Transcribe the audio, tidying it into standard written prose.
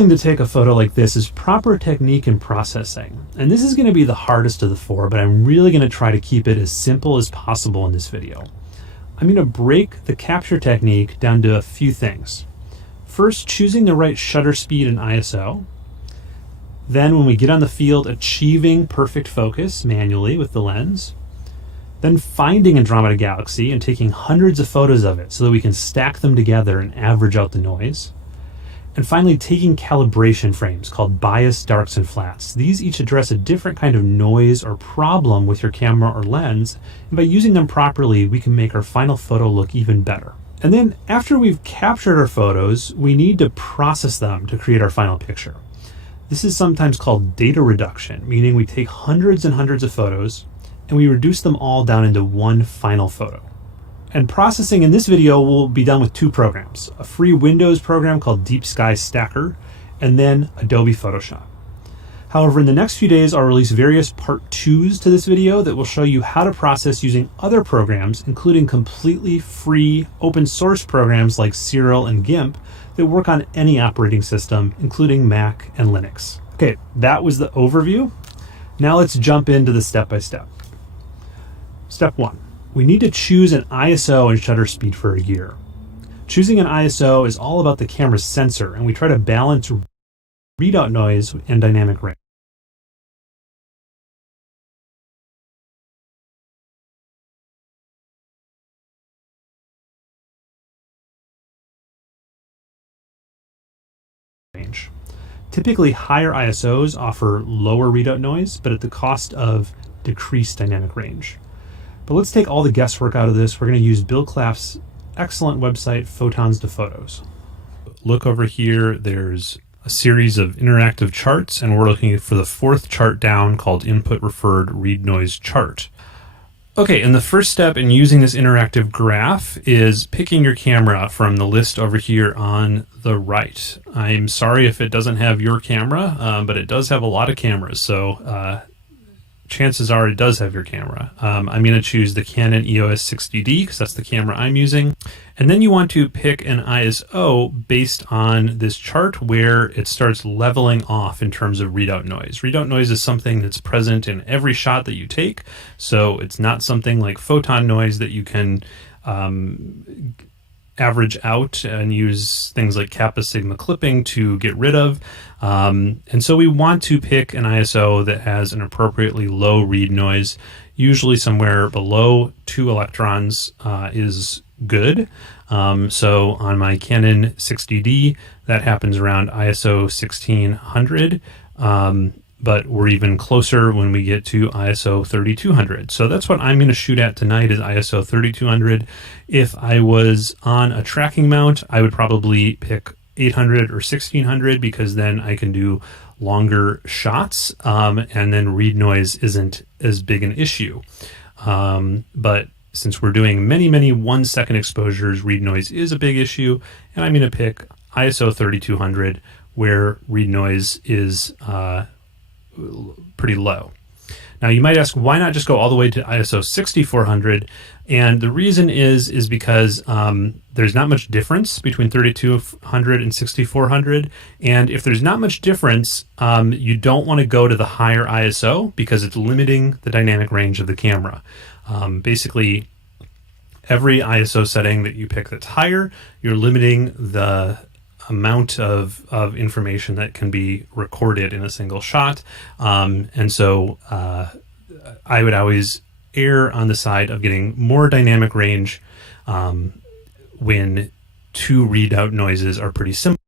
To take a photo like this is proper technique and processing. And this is going to be the hardest of the four, but I'm really going to try to keep it as simple as possible in this video. I'm going to break the capture technique down to a few things. First, choosing the right shutter speed and ISO. Then when we get on the field, achieving perfect focus manually with the lens. Then finding Andromeda Galaxy and taking hundreds of photos of it so that we can stack them together and average out the noise. And finally, taking calibration frames called bias, darks, and flats. These each address a different kind of noise or problem with your camera or lens, and by using them properly, we can make our final photo look even better. And then after we've captured our photos, we need to process them to create our final picture. This is sometimes called data reduction, meaning we take hundreds and hundreds of photos and we reduce them all down into one final photo. And processing in this video will be done with two programs, a free Windows program called Deep Sky Stacker, and then Adobe Photoshop. However, in the next few days, I'll release various part 2s to this video that will show you how to process using other programs, including completely free open source programs like Serial and GIMP that work on any operating system, including Mac and Linux. Okay, that was the overview. Now let's jump into the step-by-step. Step 1. We need to choose an ISO and shutter speed for a gear. Choosing an ISO is all about the camera's sensor, and we try to balance readout noise and dynamic range. Typically, higher ISOs offer lower readout noise, but at the cost of decreased dynamic range. But let's take all the guesswork out of this. We're going to use Bill Claff's excellent website, Photons to Photos. Look over here, there's a series of interactive charts, and we're looking for the fourth chart down called Input Referred Read Noise Chart. Okay, and the first step in using this interactive graph is picking your camera from the list over here on the right. I'm sorry if it doesn't have your camera, but it does have a lot of cameras, so chances are it does have your camera. I'm going to choose the Canon EOS 60D because that's the camera I'm using. And then you want to pick an ISO based on this chart where it starts leveling off in terms of readout noise. Readout noise is something that's present in every shot that you take. So it's not something like photon noise that you can average out and use things like kappa sigma clipping to get rid of. And so we want to pick an ISO that has an appropriately low read noise. Usually somewhere below 2 electrons is good. So on my Canon 60D, that happens around ISO 1600. But we're even closer when we get to ISO 3200. So that's what I'm going to shoot at tonight is ISO 3200. If I was on a tracking mount, I would probably pick 800 or 1600 because then I can do longer shots and then read noise isn't as big an issue. But since we're doing many 1 second exposures, read noise is a big issue, and I'm going to pick ISO 3200 where read noise is pretty low. Now you might ask, why not just go all the way to ISO 6400? And the reason is because there's not much difference between 3200 and 6400. And if there's not much difference, you don't want to go to the higher ISO because it's limiting the dynamic range of the camera. Basically, every ISO setting that you pick that's higher, you're limiting the amount of information that can be recorded in a single shot. And so I would always err on the side of getting more dynamic range when 2 readout noises are pretty similar.